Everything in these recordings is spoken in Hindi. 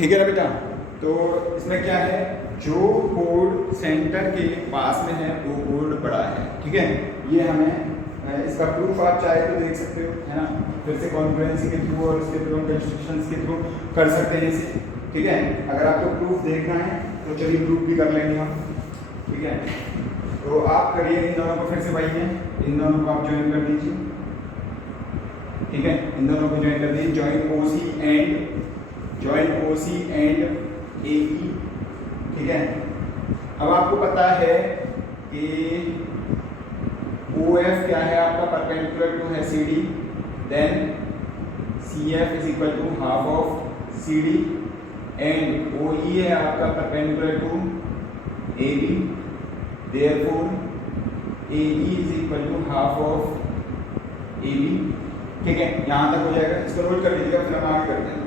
ठीक है ना बेटा। तो इसमें क्या है, जो कोड सेंटर के पास में है वो कोड बड़ा है, ठीक है। ये हमें इसका प्रूफ आप चाहे तो देख सकते हो, है ना, फिर से कॉन्करेंसी के थ्रू और उसके थ्रू कंस्ट्रक्शंस के थ्रू कर सकते हैं इसे, ठीक है। अगर आपको प्रूफ देखना है तो चलिए प्रूफ भी कर लेंगे हम, ठीक है। तो आप करिए इन दोनों को फिर से भाई, इन दोनों को आप ज्वाइन कर दीजिए, ठीक है। इन दोनों को ज्वाइन कर दीजिए, ज्वाइन ओसी एंड AE, ठीक है। अब आपको पता है कि OF क्या है आपका, परपेंडिकुलर टू है CD, then CF is equal to half of CD and OE है आपका perpendicular to AB, therefore AE is equal to half of AB, ठीक है। यहां तक हो जाएगा, इसको नोट कर लीजिएगा, फिर हम आगे करते हैं।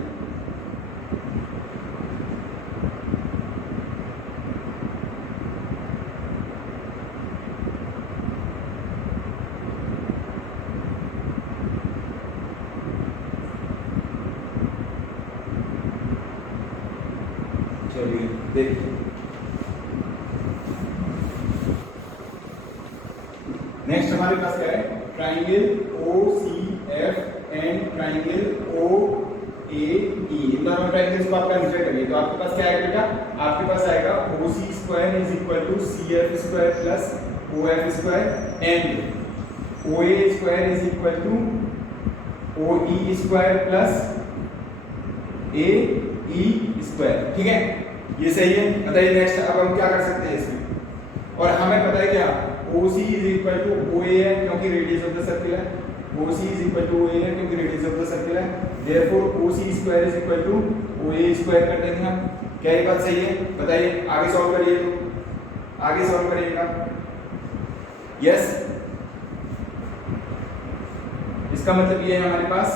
चलिए देखिए, नेक्स्ट हमारे पास क्या है, triangle OCF and triangle OAE। इन दोनों ट्राइंगल्स को आप कंसीडर करिए, तो आपके पास क्या आएगा बेटा, आपके पास आएगा OC square is equal to CF square plus OF square and OA square is equal to OE square plus AE square, ठीक है। ये सही है, बताइए नेक्स्ट अब हम क्या कर सकते हैं इसमें। और हमें पता है क्या, OC is equal to OA है क्योंकि रेडियस ऑफ द सर्कल है, OC is equal to OA है क्योंकि रेडियस ऑफ द सर्कल है, therefore OC square is equal to OA square कर देंगे हम। क्या ये बात सही है, बताइए, आगे सॉल्व करिए, तो आगे सॉल्व करिएगा। यस, इसका मतलब ये है हमारे पास,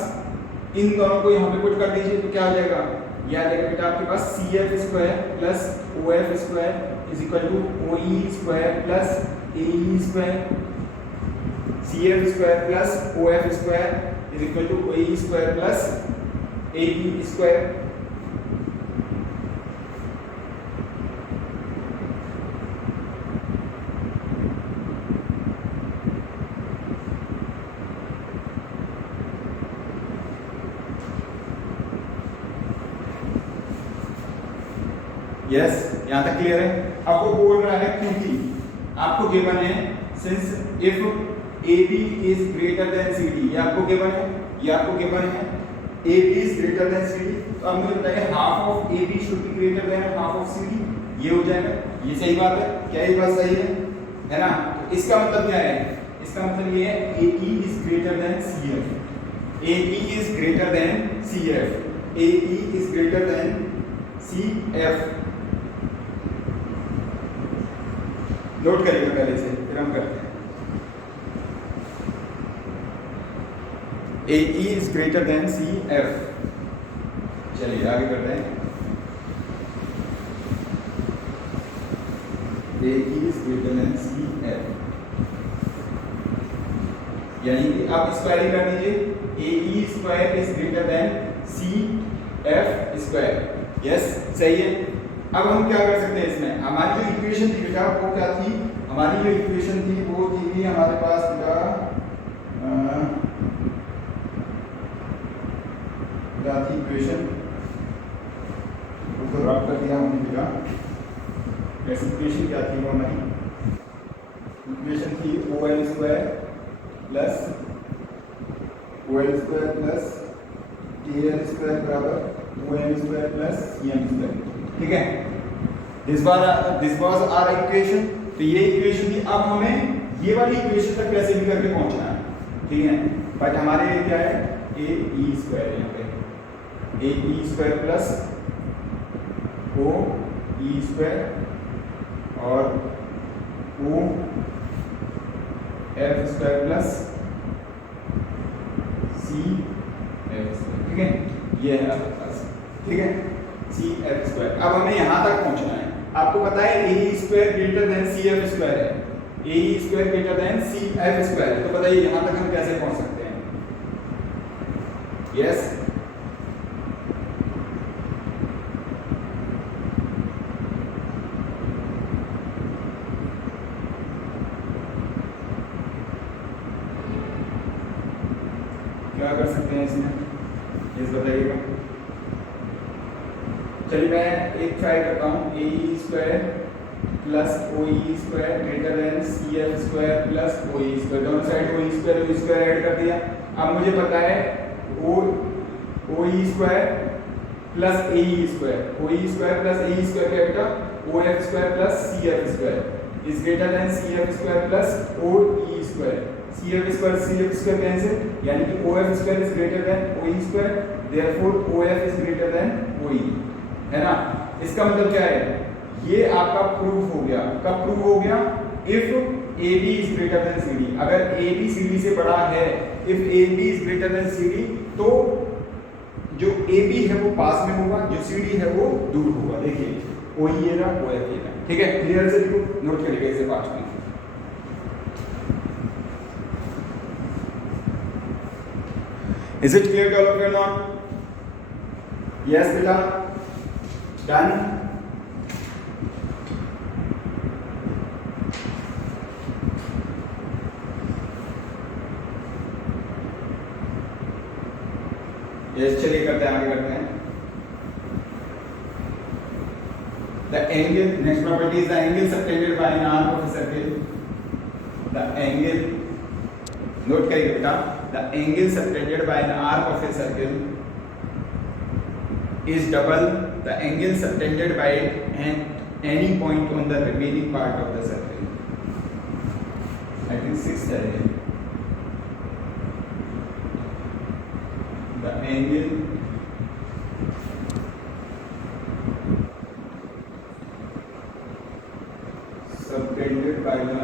इन दोनों को यहाँ पे पुट कर दीजिए तो क्या हो जाएगा, यह आ जाएगा बेटा आपके पास CF square plus OF square is equal to OE square plus AE square, CF square plus OF square is equal to OE square plus AE square. Yes, यहाँ तक क्लियर है। अब वो बोल रहा है क्योंकि आपको गिवन है since if AB is greater then CD, ये आपको गिवन है, ये आपको गिवन है AB is greater then CD, तो अब मुझे बताइए half of AB should be greater than half of CD, ये हो जाएगा। ये सही बात है, क्या ये बात सही है ना। तो इसका मतलब क्या है, इसका मतलब ये है AE is greater then CF, AE is greater then CF, AE is greater then CF। Note करिएगा पहले से, फिर हम करते हैं। AE is greater than CF। चलिए आगे करते हैं। AE is greater than CF, यानी कि आप स्क्वायरिंग कर दीजिए, AE square is greater then CF square. Yes, सही है। अब हम क्या कर सकते हैं इसमें, हमारी जो इक्वेशन थी बेटा वो क्या थी, हमारी जो इक्वेशन थी वो थी हमारे पास बेटा क्या थी इक्वेशन, उसको ड्रॉप कर दिया हमने बेटा। ऐसी इक्वेशन क्या थी वो हमारी इक्वेशन थी OL square plus TL square बराबर OM square plus CM square, ठीक है। दिस वाज आवर इक्वेशन, तो ये इक्वेशन थी। अब हमें ये वाली इक्वेशन तक कैसे भी करके पहुंचना है, ठीक है। बट हमारे लिए क्या है, AE स्क्वायर, यहाँ पे AE square plus OE square और OF square plus CF square, ठीक है। ये है आपके पास, ठीक है, CF स्क्वायर। अब हमें यहां तक पहुंचना है। आपको पता है AE square greater then CF square है, AE square greater then CF square है, तो बताइए यहां तक हम कैसे पहुंच सकते हैं। यस, कर सकते हैं इसमें, ये बताइएगा। चलिए मैं एक ट्राई करता हूँ, A square plus O square greater than C F square plus O square, दोनों साइड ओ स्क्वायर ऐड कर दिया। अब मुझे पता है O square plus A square, O square plus A square क्या बेटा, O F square plus C F square is greater than C F square plus O square. C F square cancel, यानी कि O F square is greater than O square, therefore O F is greater than O, है ना। इसका मतलब क्या है, ये आपका प्रूफ हो गया। कब प्रूफ हो गया, if A B is greater than C D. अगर ए बी सी डी से बड़ा है, if A B is greater than C D, तो जो ए बी है वो पास में होगा, जो सी डी है वो दूर होगा। देखिए ओ ये रहा, ओ एफ ये रहा, ठीक है। क्लियर से लिखो, नोट करिएगा इसे फास्ट में। Is it clear to all of you not? Yes बेटा, डन। यस, चलिए करते हैं, आगे करते हैं। The angle, next property is the angle subtended by an arc of a circle. The angle, note करिए बेटा, the angle subtended by an arc of a circle is double the angle subtended by any point on the remaining part of the circle. I think 6 है। The angle subtended by the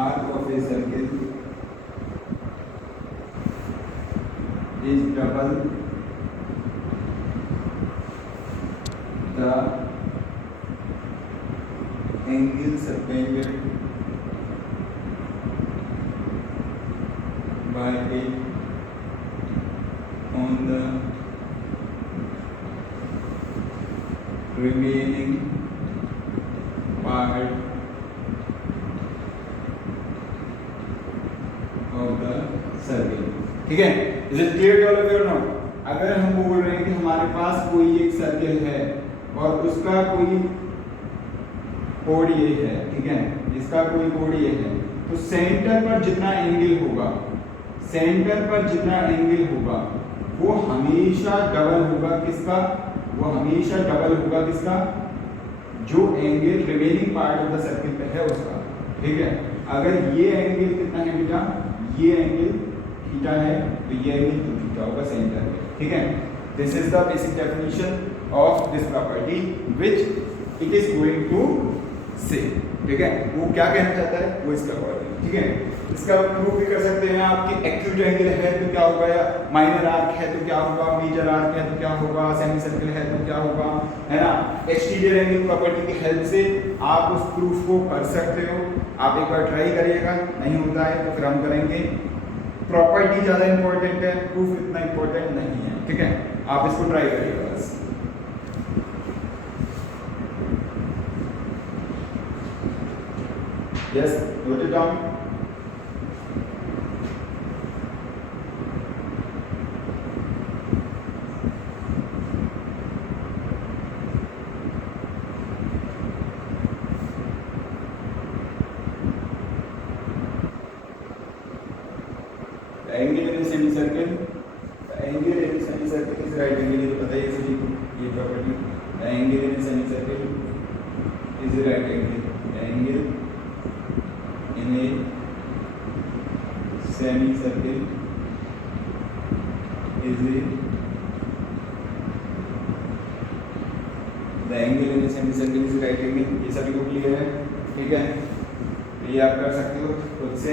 arc of a circle is double the angle subtended by it on the remaining part of the circle, ठीक है। Is it clear to all of you not? अगर हम बोल रहे हैं कि हमारे पास कोई एक सर्कल है और उसका कोई कोड ये है, ठीक है, इसका कोई कोड ये है, तो सेंटर पर जितना एंगल होगा, सेंटर पर जितना एंगल होगा वो हमेशा डबल होगा किसका, वो हमेशा डबल होगा किसका, जो angle remaining part of the circle पे है उसका, ठीक है। अगर ये एंगल कितना है बेटा, ये एंगल थीटा है, तो ये एंगल 2 थीटा होगा सेंटर पे, ठीक है। This is the basic definition of this property which it is going to say, ठीक है। वो क्या कहना चाहता है वो इसका अकॉर्डिंग, ठीक है। इसका प्रूफ भी कर सकते हैं आप कि एक्यूट एंगल है तो क्या होगा, या माइनर आर्क है तो क्या होगा, मेजर आर्क है तो क्या होगा, सेमी सर्कल है तो क्या होगा, है ना। एक्सटीरियर एंगल प्रॉपर्टी की हेल्प से आप उस प्रूफ को कर सकते हो। आप एक बार ट्राई करिएगा, नहीं होता है तो फिर हम करेंगे। प्रॉपर्टी ज़्यादा इंपॉर्टेंट है, प्रूफ इतना इंपॉर्टेंट नहीं है, ठीक है। आप इसको ट्राई करिएगा बस। Yes, note it down. The angle in a semicircle, the angle in a semicircle is right angle. ये पता है ये सभी ये property. The angle in a semicircle is right angle. The angle in a semicircle is the angle in a semicircle is right angle। ये सभी को क्लियर है, ठीक है। ये आप कर सकते हो खुद से।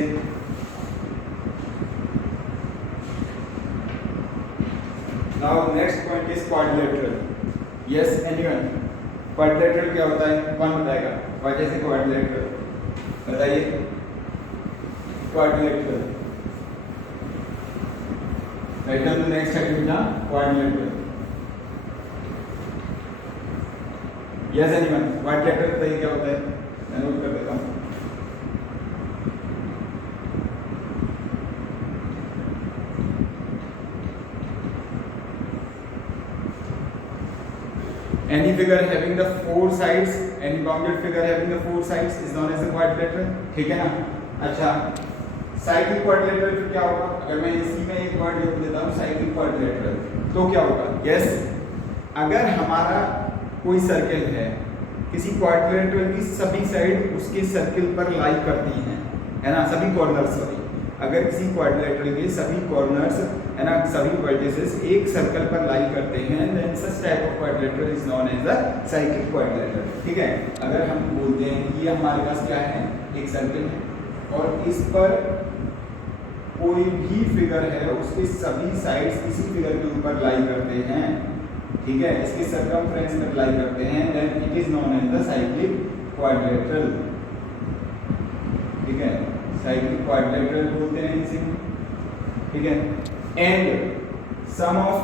Now next point is quadrilateral. Yes, anyone? Quadrilateral क्या होता है, कौन बताएगा? What is a quadrilateral? बताइए। Quadrilateral, write down the next activity ना, क्वाड्रिलेटरल। Yes anyone? क्वाड्रिलेटरल बताइए क्या होता है, मैं नोट कर देता हूँ। Any figure having the four sides, any bounded figure having the four sides is known as a quadrilateral. ठीक है ना? अच्छा, साइक्लिक क्वाड्रिलेटरल फिर क्या होगा? अगर मैं इसी में एक वर्ड जोड़ देता हूँ साइक्लिक क्वाड्रिलेटरल, तो क्या होगा? यस, अगर हमारा कोई सर्कल है, किसी क्वाड्रिलेटरल की सभी साइड उसके सर्कल पर लाई करती हैं, है ना? सभी कॉर्नर्स, सॉरी, अगर किसी क्वाड्रिलेटरल के सभी कॉर्नर्स, है ना, सभी वर्टिसेस एक सर्कल पर लाई करते हैं, then such type of quadrilateral is known as the cyclic quadrilateral. ठीक है, अगर हम बोलते हैं कि ये हमारे पास क्या है, एक सर्कल है और इस पर कोई भी फिगर है, उसके सभी साइड्स इसी फिगर के ऊपर लाई करते हैं, ठीक है, इसके सर्कमफ्रेंस पर लाई करते हैं, then it is known as the cyclic quadrilateral. ठीक है, साइक्लिक क्वाड्रिलेटरल बोलते हैं इसे. ठीक है, and sum of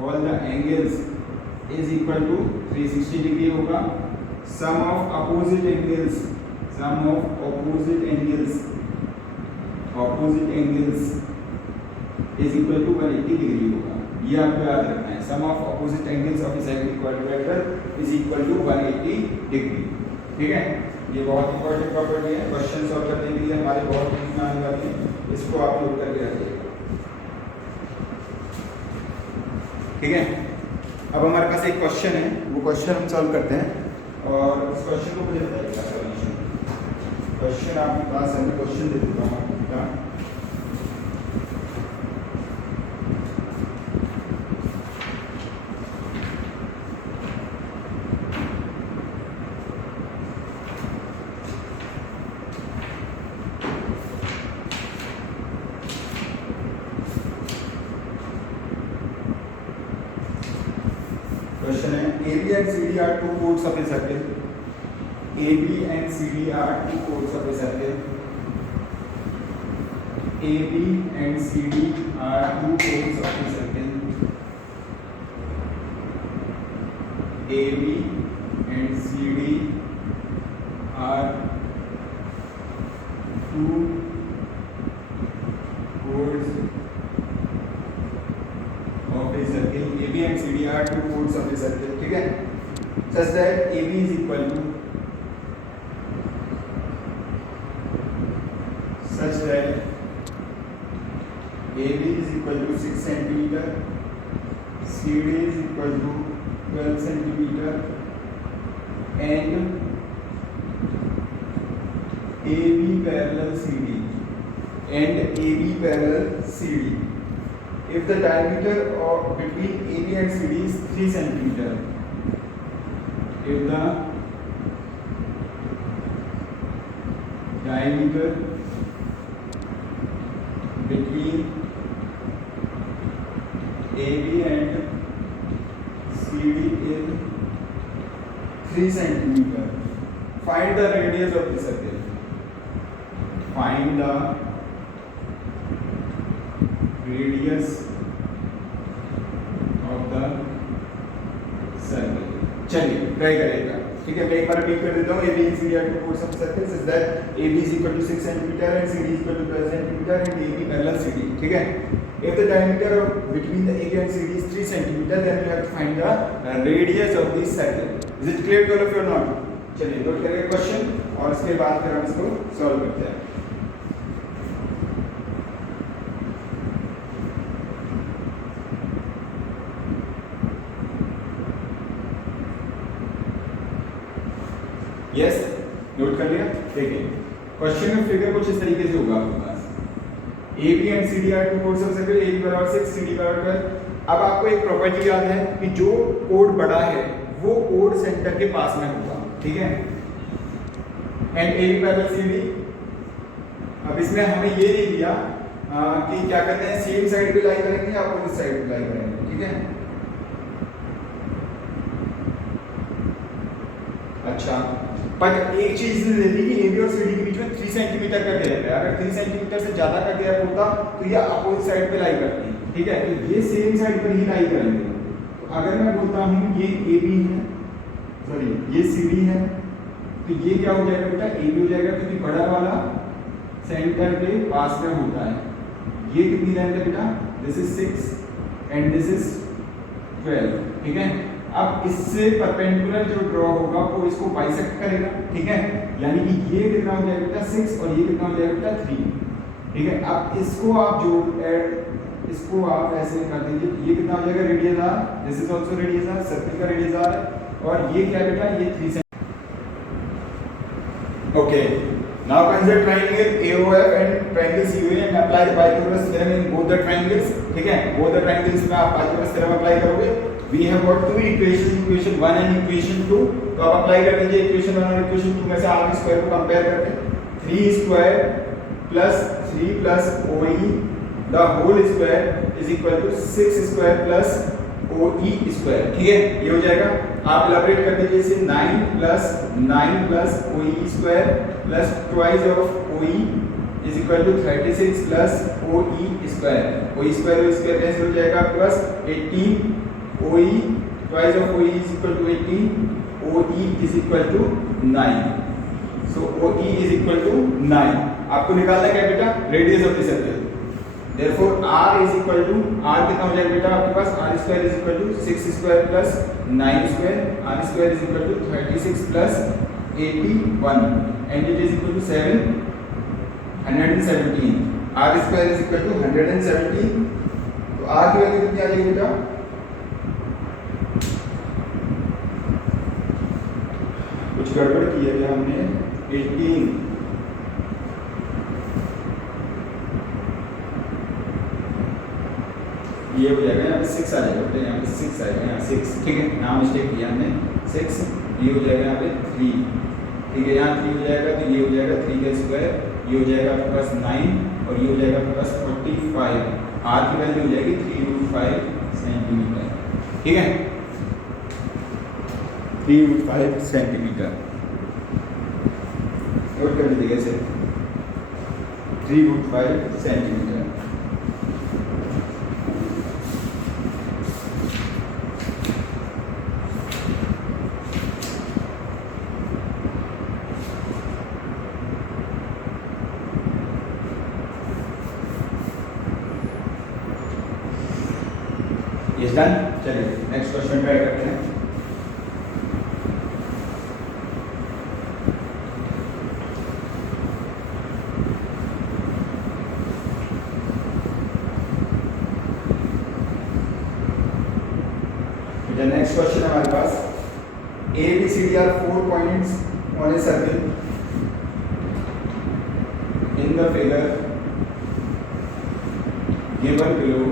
all the angles is equal to 360 degree होगा. sum of opposite angles is equal to 180 degree होगा. ये आपको याद रखना है. sum of opposite angles of a cyclic quadrilateral is equal to 180 degree. ठीक है, ये बहुत इंपॉर्टेंट प्रॉपर्टी है. क्वेश्चन सॉल्व करने के लिए हमारे बहुत यूज में आने वाली है, इसको आप नोट करके रखिएगा. ठीक है, अब हमारे पास एक क्वेश्चन है, वो क्वेश्चन हम सॉल्व करते हैं और इस क्वेश्चन को मुझे बताइएगा सॉल्यूशन. क्वेश्चन आपके पास है, मैं क्वेश्चन दे देता हूँ आपका. क्वेश्चन है AB and CD are two chords of a circle. AB and CD are two chords of a circle. AB and CD are two chords of a circle. AB and CD are two chords of a circle. AB and CD are two chords of a circle. ठीक है, such that AB is equal to 6 centimeter, CD is equal to 12 centimeter, and AB parallel CD. If the diameter of between AB and CD is 3 centimeter, if the diameter between AB and CD is 3 centimeter, find the radius of the circle. Find the radius of the circle. चलिए ट्राई करिएगा. ठीक है, मैं एक बार रिपीट कर देता हूँ. AB and CD are two chords of circles is that AB is equal to 6 centimeter and CD is equal to 12 centimeter and AB parallel CD. ठीक है, if the diameter of between the AB and CD is 3 centimeter, then you have to find the radius of this circle. Is it clear to all of you or not? चलिए नोट करिए क्वेश्चन और इसके बाद फिर हम इसको सॉल्व करते हैं. यस, नोट कर लिया. देखिए क्वेश्चन में फिगर कुछ इस तरीके से होगा आपके पास. AB and CD are two chords of circle. AB बराबर 6, CD बराबर 12. अब आपको एक प्रॉपर्टी याद है कि जो कोड बड़ा है वो कोड सेंटर के पास में होगा. ठीक है, एंड AB पैरेलल CD. अब इसमें हमें ये नहीं दिया कि क्या करते हैं, सेम साइड पे लाई करेंगे या अपोजिट साइड पे लाई करेंगे. ठीक है, अच्छा, बट एक चीज दे दी कि AB और CD के बीच में 3 सेंटीमीटर का गैप है. अगर 3 सेंटीमीटर से ज्यादा का गैप होता तो ये अपोजिट साइड पे लाई करती है. ठीक है, तो ये सेम साइड पर ही लाई करेंगे. तो अगर मैं बोलता हूँ ये AB है, सॉरी ये CD है, तो ये क्या हो जाएगा बेटा, AB हो जाएगा क्योंकि बड़ा वाला सेंटर के पास में होता है. ये कितनी लेंथ है बेटा, this is 6 and this is 12, ठीक है। अब इससे परपेंडिकुलर जो ड्रॉ होगा वो इसको बाइसेक्ट करेगा, ठीक है। यानी कि ये कितना हो जाएगा बेटा 6 और ये कितना हो जाएगा बेटा 3, ठीक है। अब इसको आप इसको आप ऐसे कर दीजिए, ये कितना हो जाएगा radius R, this is also radius R, circle का रेडियस आर है, और ये क्या बेटा ये 3 से okay. Now consider triangle AOF and triangle COA and apply the Pythagoras theorem in both the triangles, ठीक है। both the triangles में आप Pythagoras theorem अप्लाई करोगे। We have got two equations, equation 1 and equation 2, तो आप अप्लाई कर लीजिए equation 1 और equation 2 में से आर स्क्वायर को कंपेयर करके 3 square plus 3 plus OE the whole square is equal to 6 square plus OE square, ठीक है। ये हो जाएगा, आप इलैबोरेट कर दीजिए इसे 9 plus OE square plus twice of OE is equal to 36 plus OE square, OE square cancel हो जाएगा, plus 18 OE twice of OE is equal to 18, OE is equal to 9, so OE is equal to 9। आपको निकालना क्या बेटा radius of the circle, therefore r is equal to r कितना हो जाएगा बेटा आपके पास, r square is equal to 6 square plus 9 square, r square is equal to 36 plus 81 and it is equal to 117, r square is equal to 117, तो r की वैल्यू कितनी आ जाएगी बेटा, कुछ गड़बड़ की है क्या हमने, 18, ये हो जाएगा यहाँ पे 6 आ जाएगा बेटा, यहाँ पे 6 आएगा, यहाँ 6, ठीक है, यहाँ मिस्टेक किया हमने 6, ये हो जाएगा यहाँ पे 3, ठीक है, यहाँ 3 हो जाएगा, तो ये हो जाएगा 3 का स्क्वायर, ये हो जाएगा आपके पास 9 और ये हो जाएगा आपके पास 45, r की वैल्यू हो जाएगी 3√5 सेंटीमीटर, ठीक है, 3√5 सेंटीमीटर, नोट कर लीजिएगा इसे, 3√5 सेंटीमीटर। Is done? चलिए नेक्स्ट क्वेश्चन ट्राई करते हैं। नेक्स्ट क्वेश्चन है हमारे पास, ABCD are 4 points on a circle in the figure given below.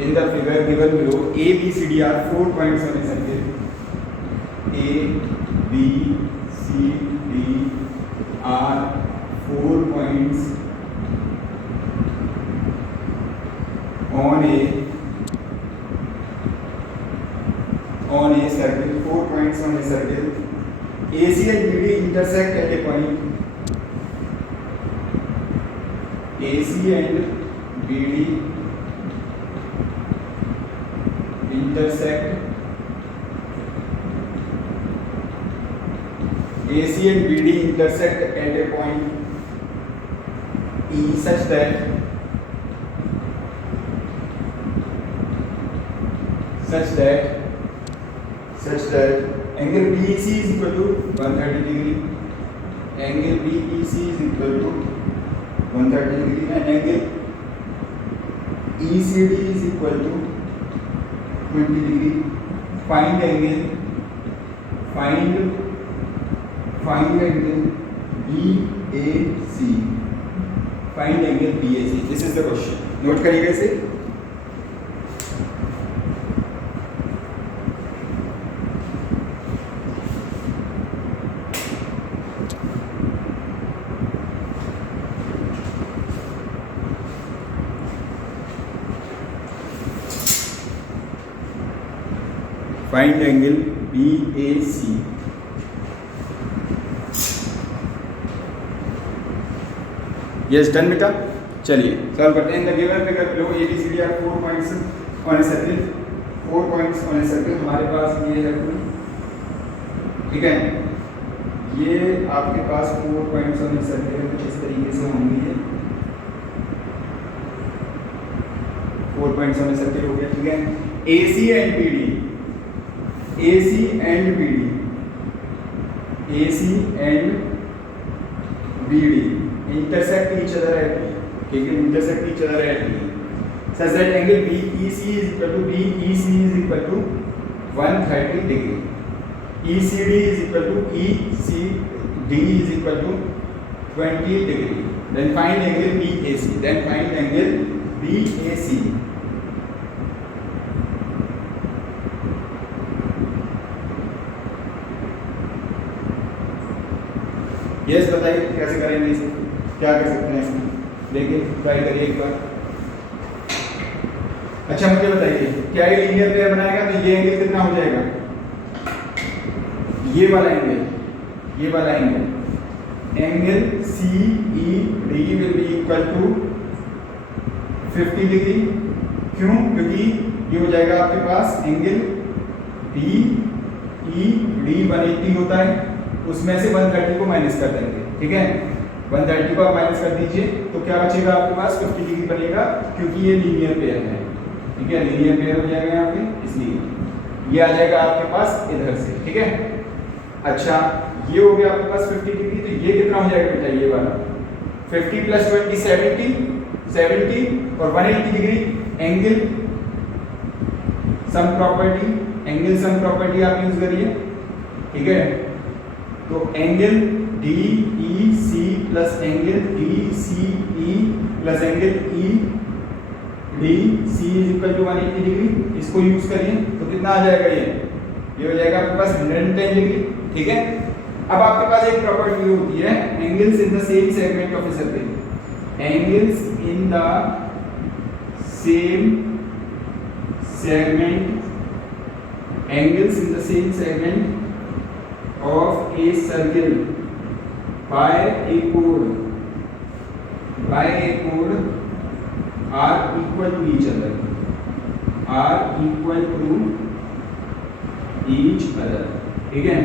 In the figure given below, A, B, C, D are 4 points on a circle. A, B, C, D are 4 points on a circle. 4 points on a circle. AC and BD intersect at a point. AC and BD intersect. AC and BD intersect at a point E such that angle BEC is equal to 130 degree. Angle BEC is equal to 130 degree and angle ECD is equal to 20 degree. Find angle BAC. Find angle BAC. This is the question. Note करिएगा इसे. Find angle BAC. Yes, done बेटा। चलिए सॉल्व करते हैं। In the given figure below ABCD are 4 points on a circle. 4 points on a circle हमारे पास ये है, ठीक है, ये आपके पास 4 पॉइंट्स ऑन ए सर्कल है, कुछ इस तरीके से होंगे। 4 पॉइंट्स वाले सर्किल हो गया, ठीक है। AC and BD, AC and BD, AC and BD intersect each other at B, ठीक है, intersect each other at B such that angle BEC is equal to 130 degree, ECD is equal to ECD is equal to 20 degree. Then find angle BAC. Then find angle BAC. Yes बताइए कैसे करेंगे इसे, क्या कर सकते हैं इसमें, देखिए ट्राई करिए एक बार। अच्छा मुझे बताइए क्या ये लीनियर पेयर बनाएगा तो ये एंगल कितना हो जाएगा, ये वाला angle CED will be equal to 50 degree. क्यों? क्योंकि ये हो जाएगा आपके पास एंगल BED 180 होता है, उसमें से 130 को माइनस कर देंगे, ठीक है। 130 को आप माइनस कर दीजिए तो क्या बचेगा आपके पास 50 डिग्री बनेगा, क्योंकि ये लीनियर पेयर है, ठीक है, लीनियर पेयर हो जाएगा यहाँ पे, इसलिए ये आ जाएगा आपके पास इधर से, ठीक है। अच्छा ये हो गया आपके पास 50 डिग्री, तो ये कितना हो जाएगा बेटा, ये वाला 50 + 20 70 और 180 डिग्री एंगल सम प्रॉपर्टी आप यूज करिए, ठीक है। तो angle DEC plus angle DCE plus angle EDC is equal to 180 degree, इसको यूज करिए तो कितना आ जाएगा, ये हो जाएगा आपके पास 110 डिग्री, ठीक है। अब आपके पास एक प्रॉपर्टी होती है angles in the same segment of a circle, angles in the same segment of a circle by a chord are equal to each other, ठीक है।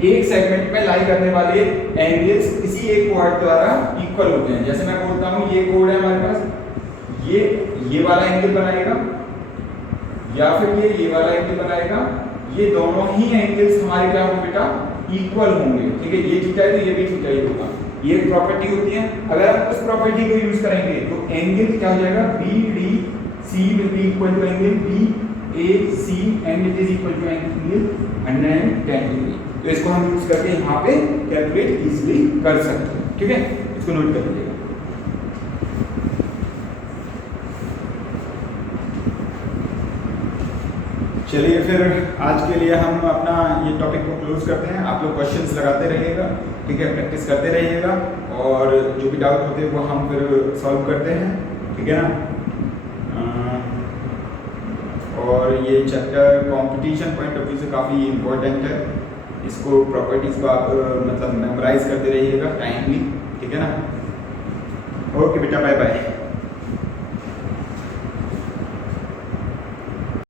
एक सेगमेंट में लाई करने वाले एंगल्स किसी एक कोड द्वारा इक्वल होते हैं। जैसे मैं बोलता हूँ ये कोड है हमारे पास, ये वाला एंगल बनाएगा या फिर ये वाला एंगल बनाएगा, ये दोनों ही एंगल्स हमारे क्या होंगे बेटा, इक्वल होंगे, ठीक है। ये थीटा है तो ये भी थीटा ही होगा, ये एक प्रॉपर्टी होती है। अगर हम उस प्रॉपर्टी को यूज करेंगे तो एंगल क्या हो जाएगा, BDC will be equal to angle BAC and it is equal to angle 110 degree. तो इसको हम यूज करके यहाँ पे कैलकुलेट इजीली कर सकते हैं, ठीक है। इसको नोट कर लीजिएगा। चलिए फिर आज के लिए हम अपना ये टॉपिक को क्लोज करते हैं। आप लोग क्वेश्चंस लगाते रहिएगा, ठीक है, प्रैक्टिस करते रहिएगा और जो भी डाउट होते हैं वो हम फिर सॉल्व करते हैं, ठीक है ना। और ये chapter competition point of view से काफ़ी इम्पोर्टेंट है, इसको प्रॉपर्टीज़ को आप मतलब मेमोराइज करते रहिएगा टाइमली, ठीक है ना। ओके बेटा, बाय बाय।